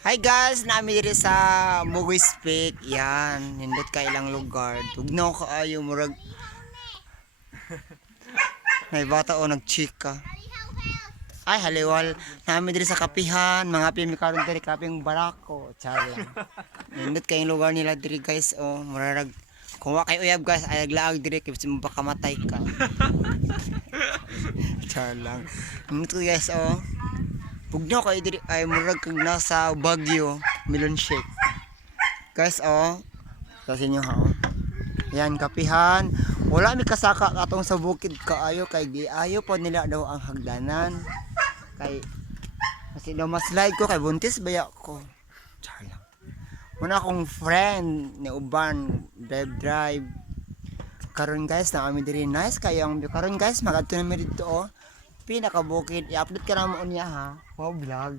Hi guys, namin diri sa Mugoy Peak. Yan, nindot ka ilang lugar. Tugnaw ka ayo murag may bata o nagchika. Ay haliwal, namin diri sa kapihan, mga pimi karon diri kaping barako. Chara. Nindot kayong lugar nila diri guys murag kung wa kay uyab guys ay aglaag diri kay baka matay ka. Char lang. Nindot ko guys Pugno kayo diri ay murag kag nasa Baguio, melon shake. Guys sa inyo ha. Yan kapihan. Wala mi kasaka katong sa bukid kaayo kay giayo po nila daw ang hagdanan. Kay kasi daw mas like ko kay buntis baya ko. Char lang. Muna akong friend ni uban drive. Karon guys na kami diri nice kayo ang karon guys magadto na mi dito pinakabukid i-upload ka na mo niya ha. Wow vlog.